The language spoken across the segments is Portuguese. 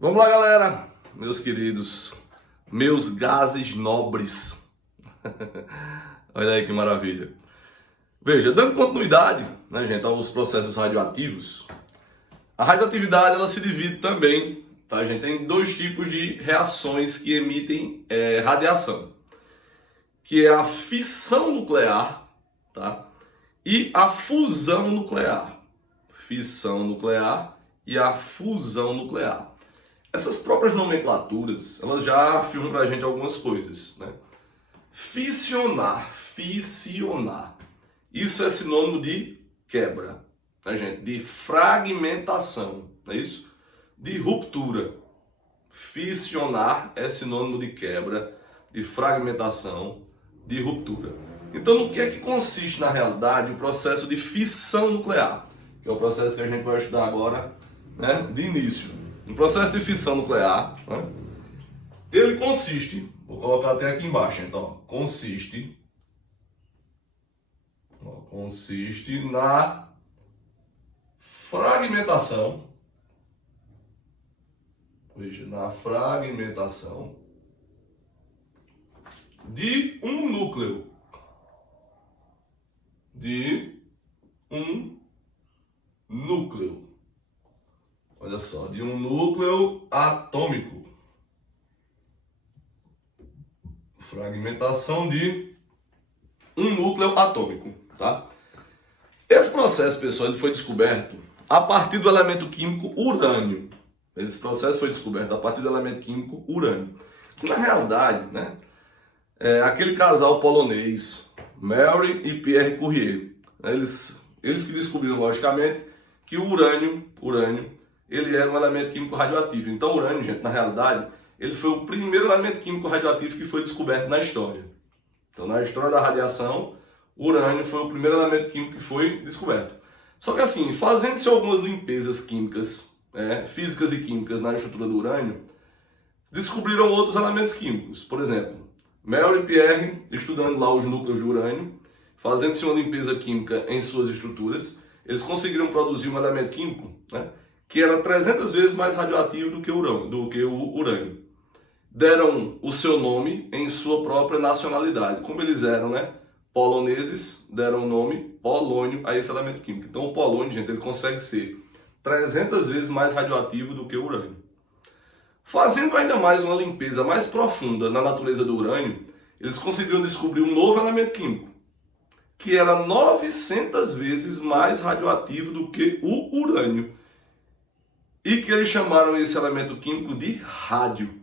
Vamos lá, galera, meus queridos, meus gases nobres. Olha aí que maravilha. Veja, dando continuidade, né, gente, aos processos radioativos, a radioatividade ela se divide também, tá, gente, em dois tipos de reações que emitem radiação, que é a fissão nuclear, tá, e a fusão nuclear. Fissão nuclear e a fusão nuclear. Essas próprias nomenclaturas, elas já afirmam pra gente algumas coisas, né? Fissionar. Isso é sinônimo de quebra, né, gente? De fragmentação, não é isso? De ruptura. Fissionar é sinônimo de quebra, de fragmentação, de ruptura. Então, no que é que consiste, na realidade, o processo de fissão nuclear? Que é o processo que a gente vai estudar agora, né, de início. O processo de fissão nuclear, né, ele consiste, vou colocar até aqui embaixo, então, consiste na fragmentação, veja, na fragmentação de um núcleo, olha só, de um núcleo atômico. Fragmentação de um núcleo atômico, tá? Esse processo, pessoal, ele foi descoberto a partir do elemento químico urânio. Esse processo foi descoberto a partir do elemento químico urânio. Que, na realidade, né, é aquele casal polonês, Mary e Pierre Curie. Eles que descobriram, logicamente, que o urânio, ele era um elemento químico radioativo. Então, o urânio, gente, na realidade, ele foi o primeiro elemento químico radioativo que foi descoberto na história. Então, na história da radiação, o urânio foi o primeiro elemento químico que foi descoberto. Só que assim, fazendo-se algumas limpezas químicas, físicas e químicas na estrutura do urânio, descobriram outros elementos químicos. Por exemplo, Mary e Pierre, estudando lá os núcleos de urânio, fazendo-se uma limpeza química em suas estruturas, eles conseguiram produzir um elemento químico, né, que era 300 vezes mais radioativo do que o urânio. Deram o seu nome em sua própria nacionalidade. Como eles eram, né, poloneses, deram o nome polônio a esse elemento químico. Então o polônio, gente, ele consegue ser 300 vezes mais radioativo do que o urânio. Fazendo ainda mais uma limpeza mais profunda na natureza do urânio, eles conseguiram descobrir um novo elemento químico, que era 900 vezes mais radioativo do que o urânio. E que eles chamaram esse elemento químico de rádio.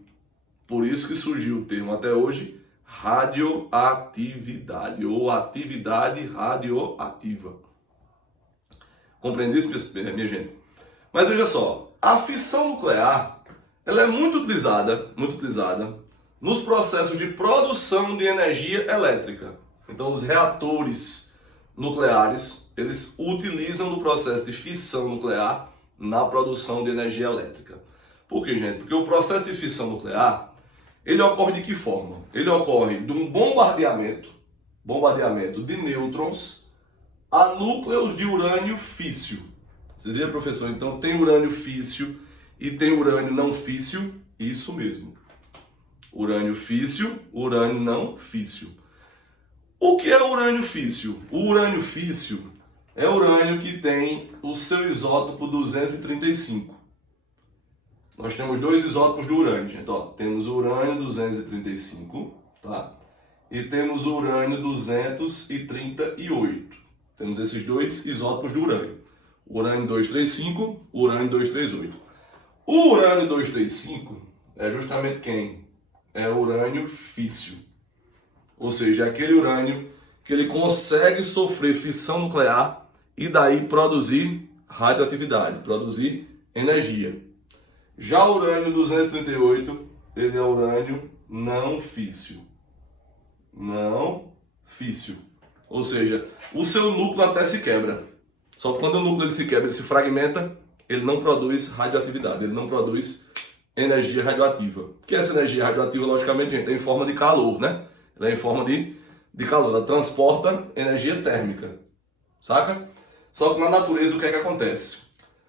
Por isso que surgiu o termo até hoje, radioatividade, ou atividade radioativa. Compreende isso, minha gente? Mas veja só, a fissão nuclear, ela é muito utilizada nos processos de produção de energia elétrica. Então, os reatores nucleares, eles utilizam no processo de fissão nuclear na produção de energia elétrica. Por quê, gente? Porque o processo de fissão nuclear, ele ocorre de que forma? Ele ocorre de um bombardeamento de nêutrons a núcleos de urânio físsil. Vocês viram, professor? Então tem urânio físsil e tem urânio não físsil? Isso mesmo. Urânio físsil, urânio não físsil. O que é urânio físsil? O urânio físsil é urânio que tem o seu isótopo 235. Nós temos dois isótopos do urânio, gente. Ó, temos o urânio 235, tá? E temos o urânio 238. Temos esses dois isótopos do urânio. O urânio 235, o urânio 238. O urânio 235 é justamente quem? É o urânio físsil. Ou seja, é aquele urânio que ele consegue sofrer fissão nuclear e daí produzir radioatividade, produzir energia. Já o urânio 238, ele é urânio não físsil. Não físsil. Ou seja, o seu núcleo até se quebra. Só que quando o núcleo ele se quebra, ele se fragmenta, ele não produz radioatividade, ele não produz energia radioativa. Que essa energia radioativa, logicamente, gente, é em forma de calor, né? Ela é em forma de calor, ela transporta energia térmica. Saca? Só que na natureza o que é que acontece?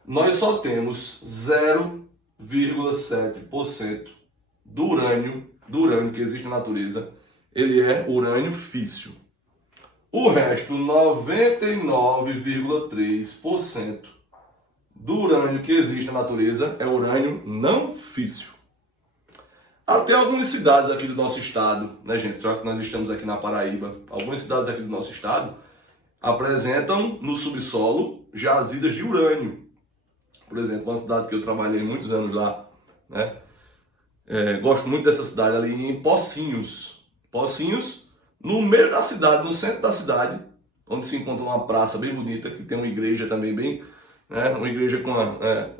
Nós só temos 0,0 99,7% do urânio que existe na natureza, ele é urânio físsil. O resto, 99,3% do urânio que existe na natureza é urânio não físsil. Até algumas cidades aqui do nosso estado, né, gente? Já que nós estamos aqui na Paraíba, algumas cidades aqui do nosso estado apresentam no subsolo jazidas de urânio. Por exemplo, uma cidade que eu trabalhei muitos anos lá, né? Gosto muito dessa cidade ali em Pocinhos. Pocinhos, no meio da cidade, no centro da cidade, onde se encontra uma praça bem bonita, que tem uma igreja também bem, né? Uma igreja com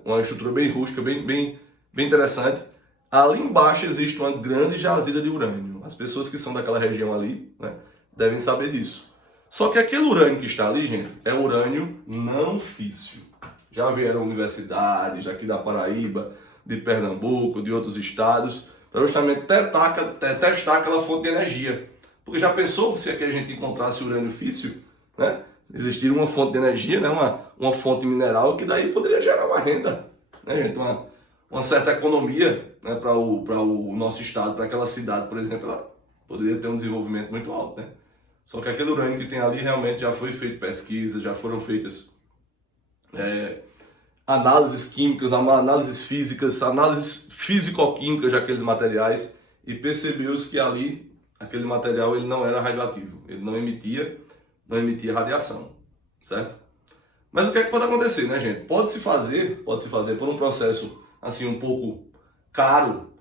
uma estrutura bem rústica, bem interessante. Ali embaixo existe uma grande jazida de urânio. As pessoas que são daquela região ali, né, devem saber disso. Só que aquele urânio que está ali, gente, é urânio não físsil. Já vieram universidades aqui da Paraíba, de Pernambuco, de outros estados, para justamente testar aquela fonte de energia. Porque já pensou se aqui a gente encontrasse urânio físsil, né? Existir uma fonte de energia, né? uma fonte mineral, que daí poderia gerar uma renda, né, gente? Uma certa economia, né, para o nosso estado, para aquela cidade, por exemplo, ela poderia ter um desenvolvimento muito alto, né? Só que aquele urânio que tem ali realmente já foi feito pesquisa, já foram feitas análises químicas, análises físicas, análises físico-químicas daqueles materiais e percebeu-se que ali, aquele material ele não era radioativo, ele não emitia radiação, certo? Mas o que é que pode acontecer, né, gente? Pode se fazer por um processo assim um pouco caro,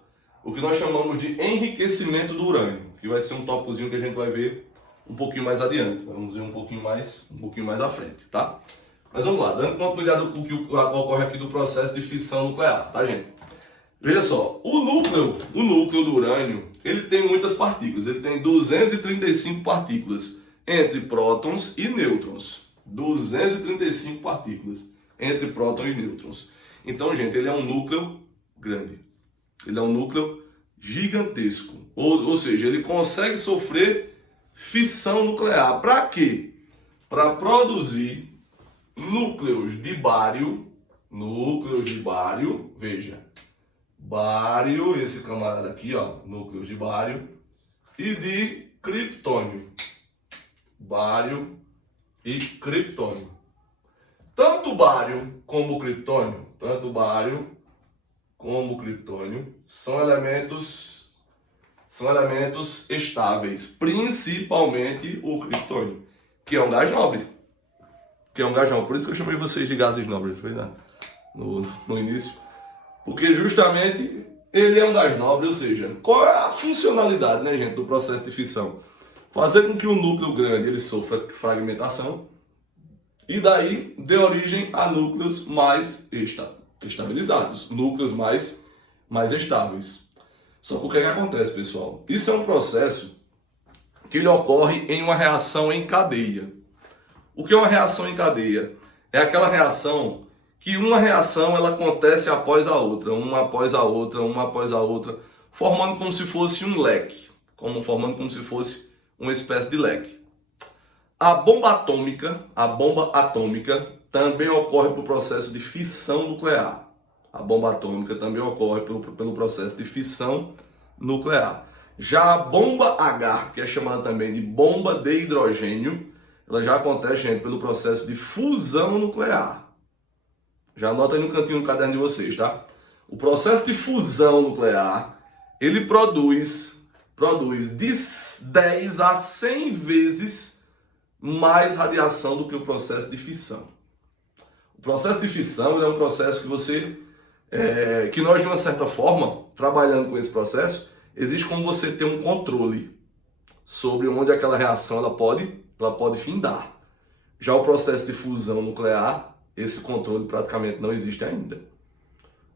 o que nós chamamos de enriquecimento do urânio, que vai ser um tópicozinho que a gente vai ver um pouquinho mais adiante, vamos ver um pouquinho mais à frente, tá? Mas vamos lá, dando continuidade ao que ocorre aqui do processo de fissão nuclear, tá, gente? Veja só, o núcleo do urânio, ele tem muitas partículas, ele tem 235 partículas entre prótons e nêutrons. 235 partículas entre prótons e nêutrons. Então, gente, ele é um núcleo grande. Ele é um núcleo gigantesco. Ou seja, ele consegue sofrer fissão nuclear. Para quê? Para produzir núcleos de bário. Veja. Bário, esse camarada aqui, ó, núcleos de bário. E de criptônio. Bário e criptônio. Tanto bário como criptônio são elementos estáveis, principalmente o criptônio, que é um gás nobre. Por isso que eu chamei vocês de gases nobres, foi, né? no início. Porque justamente ele é um gás nobre, ou seja, qual é a funcionalidade, né, gente, do processo de fissão? Fazer com que o núcleo grande ele sofra fragmentação e daí dê origem a núcleos mais estabilizados, núcleos mais estáveis. Só que o que acontece, pessoal? Isso é um processo que ele ocorre em uma reação em cadeia. O que é uma reação em cadeia? É aquela reação que uma reação ela acontece após a outra, uma após a outra, formando como se fosse um leque, formando como se fosse uma espécie de leque. A bomba atômica também ocorre pelo processo de fissão nuclear. A bomba atômica também ocorre pelo processo de fissão nuclear. Já a bomba H, que é chamada também de bomba de hidrogênio, ela já acontece, gente, pelo processo de fusão nuclear. Já anota aí no cantinho do caderno de vocês, tá? O processo de fusão nuclear, ele produz de 10 a 100 vezes mais radiação do que o processo de fissão. O processo de fissão é um processo que nós, de uma certa forma, trabalhando com esse processo, existe como você ter um controle sobre onde aquela reação ela pode findar. Já o processo de fusão nuclear, esse controle praticamente não existe ainda.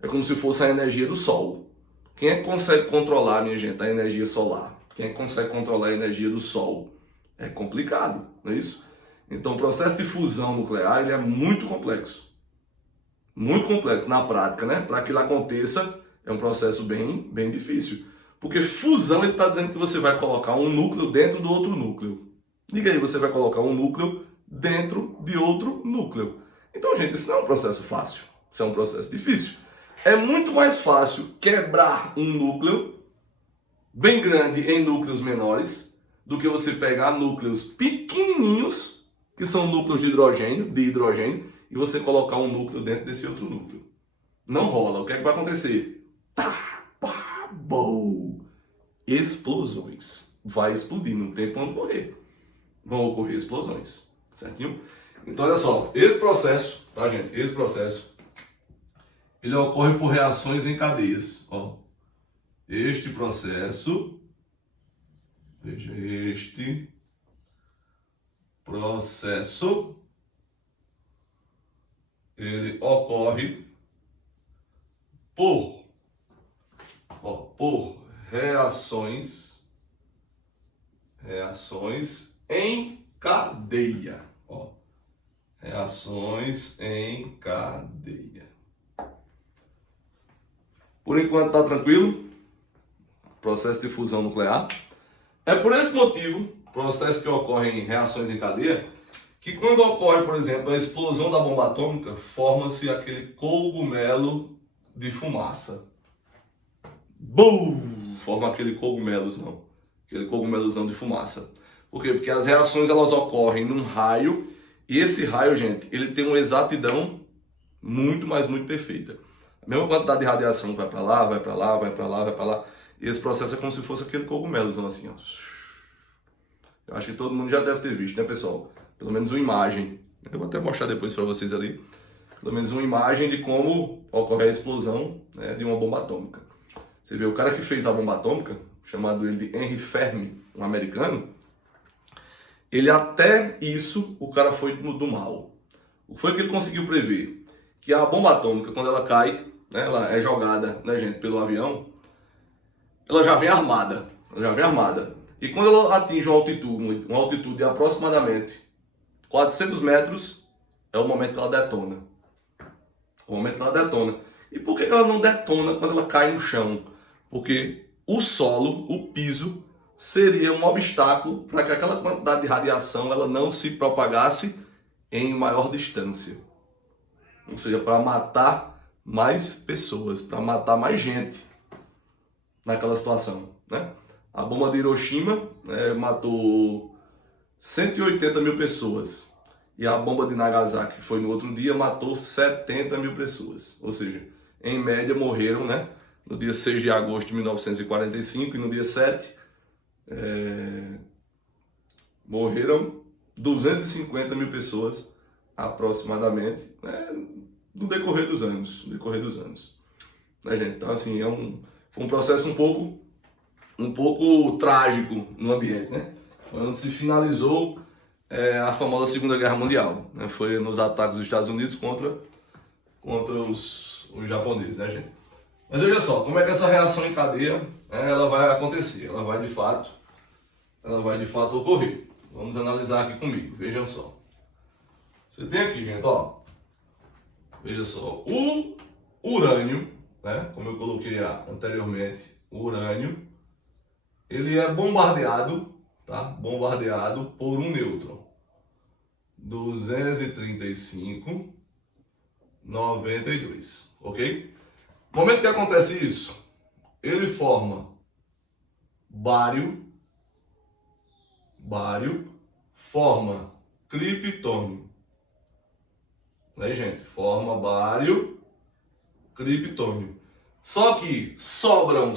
É como se fosse a energia do Sol. Quem é que consegue controlar, minha gente, a energia solar? Quem é que consegue controlar a energia do Sol? É complicado, não é isso? Então o processo de fusão nuclear ele é muito complexo. Muito complexo na prática, né? Para que ele aconteça, é um processo bem difícil. Porque fusão, ele está dizendo que você vai colocar um núcleo dentro do outro núcleo. Diga aí, você vai colocar um núcleo dentro de outro núcleo. Então, gente, isso não é um processo fácil. Isso é um processo difícil. É muito mais fácil quebrar um núcleo bem grande em núcleos menores do que você pegar núcleos pequenininhos, que são núcleos de hidrogênio, e você colocar um núcleo dentro desse outro núcleo. Não rola. O que é que vai acontecer? Tá, pá, bom. Explosões. Vai explodir, não tem pra onde correr. Vão ocorrer explosões, certinho? Então, olha só, esse processo, tá, gente? Esse processo, ele ocorre por reações em cadeias, ó. Este processo, veja, este processo, ele ocorre por reações em cadeia, ó. Reações em cadeia. Por enquanto tá tranquilo? Processo de fusão nuclear. É por esse motivo, processo que ocorre em reações em cadeia, que quando ocorre, por exemplo, a explosão da bomba atômica, forma-se aquele cogumelo de fumaça. Bum! Forma aquele cogumelozão de fumaça. Por quê? Porque as reações elas ocorrem num raio, e esse raio, gente, ele tem uma exatidão muito, mas muito perfeita. A mesma quantidade de radiação vai para lá, vai para lá, vai para lá, vai para lá. E esse processo é como se fosse aquele cogumelozão assim, ó. Eu acho que todo mundo já deve ter visto, né, pessoal? Pelo menos uma imagem. Eu vou até mostrar depois para vocês ali. Pelo menos uma imagem de como ocorre a explosão, né, de uma bomba atômica. Você vê, o cara que fez a bomba atômica, chamado ele de Henry Fermi, um americano, ele até isso, o cara foi do mal. O que foi que ele conseguiu prever? Que a bomba atômica, quando ela cai, né, ela é jogada, né, gente, pelo avião, ela já vem armada. E quando ela atinge uma altitude de aproximadamente 400 metros, é o momento que ela detona. E por que ela não detona quando ela cai no chão? Porque o solo, o piso, seria um obstáculo para que aquela quantidade de radiação ela não se propagasse em maior distância. Ou seja, para matar mais pessoas, para matar mais gente naquela situação, né? A bomba de Hiroshima, né, matou 180 mil pessoas. E a bomba de Nagasaki, que foi no outro dia, matou 70 mil pessoas. Ou seja, em média morreram, né, no dia 6 de agosto de 1945 e no dia 7, morreram 250 mil pessoas aproximadamente, né, no decorrer dos anos. Né, gente? Então, assim, foi um processo um pouco trágico no ambiente, né? Quando se finalizou a famosa Segunda Guerra Mundial, né? Foi nos ataques dos Estados Unidos contra os japoneses, né, gente? Mas veja só, como é que essa reação em cadeia, né, ela vai acontecer, ela vai de fato ocorrer. Vamos analisar aqui comigo, vejam só. Você tem aqui, gente, ó, veja só, o urânio, né, como eu coloquei anteriormente, o urânio, ele é bombardeado, tá? Bombardeado por um nêutron. 235,92, ok? No momento que acontece isso, ele forma bário, forma criptônio. Né, gente? Forma bário, criptônio. Só que sobram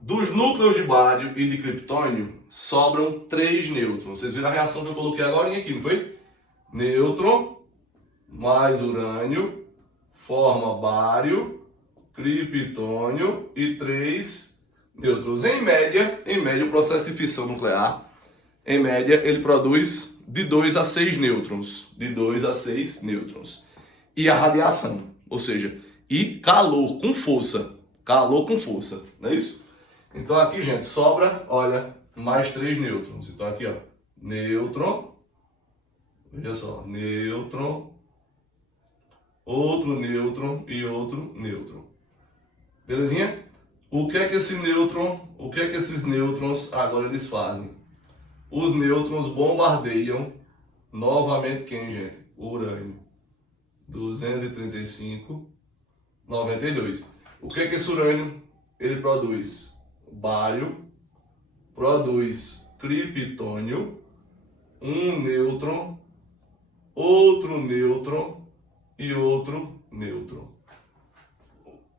dos núcleos de bário e de criptônio, sobram 3 nêutrons. Vocês viram a reação que eu coloquei agora aqui, não foi? Nêutron mais urânio forma bário, criptônio e 3 nêutrons. Em média, o processo de fissão nuclear, em média, ele produz de 2 a 6 nêutrons. E a radiação, ou seja, e calor com força, não é isso? Então aqui, gente, sobra, olha, mais 3 nêutrons. Então aqui, ó, nêutron, veja só, nêutron, outro nêutron e outro nêutron. Belezinha? O que é que esses nêutrons agora eles fazem? Os nêutrons bombardeiam novamente quem, gente? O urânio. 235 92. O que é que esse urânio ele produz? Bário, produz criptônio, um nêutron, outro nêutron e outro nêutron.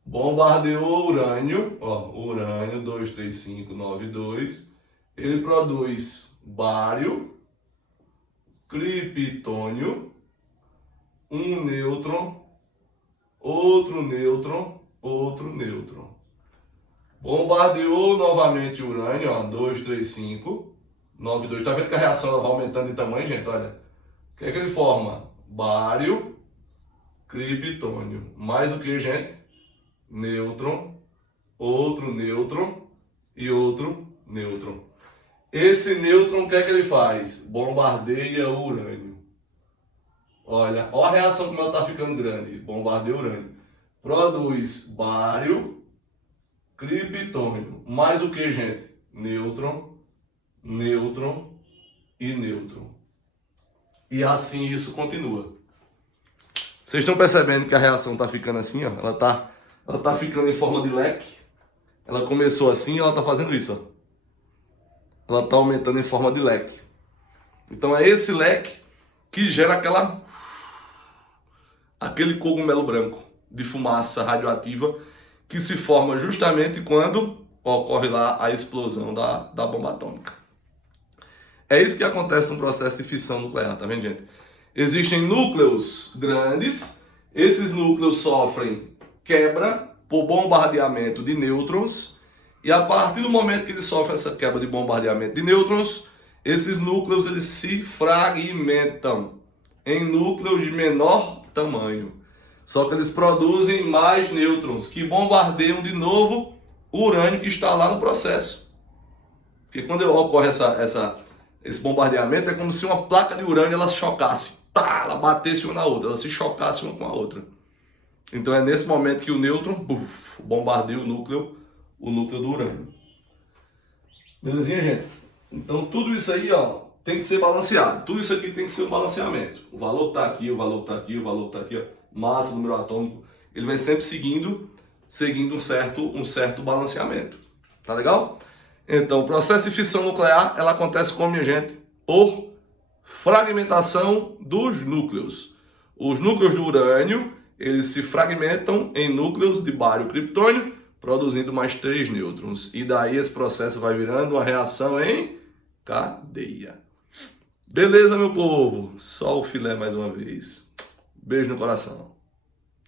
Bombardeou urânio, ó, urânio 23592, ele produz bário, criptônio, um nêutron, outro nêutron, outro nêutron. Bombardeou novamente o urânio, ó, 23592. Tá vendo que a reação ela vai aumentando de tamanho, gente? Olha. O que é que ele forma? Bário, criptônio. Mais o que, gente? Nêutron, outro nêutron e outro nêutron. Esse nêutron, o que é que ele faz? Bombardeia o urânio. Olha a reação como ela está ficando grande. Bombardeia o urânio. Produz bário, criptônio. Mais o que, gente? Nêutron, nêutron e nêutron. E assim isso continua. Vocês estão percebendo que a reação está ficando assim, ó? Ela tá ficando em forma de leque. Ela começou assim e ela está fazendo isso, ó. Ela está aumentando em forma de leque. Então é esse leque que gera aquele cogumelo branco de fumaça radioativa que se forma justamente quando ocorre lá a explosão da bomba atômica. É isso que acontece no processo de fissão nuclear, tá vendo, gente? Existem núcleos grandes, esses núcleos sofrem quebra por bombardeamento de nêutrons, e a partir do momento que eles sofrem essa quebra de bombardeamento de nêutrons, esses núcleos eles se fragmentam em núcleos de menor tamanho. Só que eles produzem mais nêutrons, que bombardeiam de novo o urânio que está lá no processo. Porque quando ocorre esse bombardeamento, é como se uma placa de urânio ela chocasse, pá, ela batesse uma na outra, ela se chocasse uma com a outra. Então é nesse momento que o nêutron bombardeia o núcleo do urânio. Belezinha, gente? Então tudo isso aí, ó, tem que ser balanceado. Tudo isso aqui tem que ser um balanceamento. O valor está aqui, o valor está aqui, o valor está aqui, ó. Massa, número atômico, ele vai sempre seguindo um certo balanceamento. Tá legal? Então, o processo de fissão nuclear, ela acontece como, minha gente? Por fragmentação dos núcleos. Os núcleos do urânio, eles se fragmentam em núcleos de bário criptônio, produzindo mais 3 nêutrons. E daí esse processo vai virando uma reação em cadeia. Beleza, meu povo? Só o filé mais uma vez. Beijo no coração.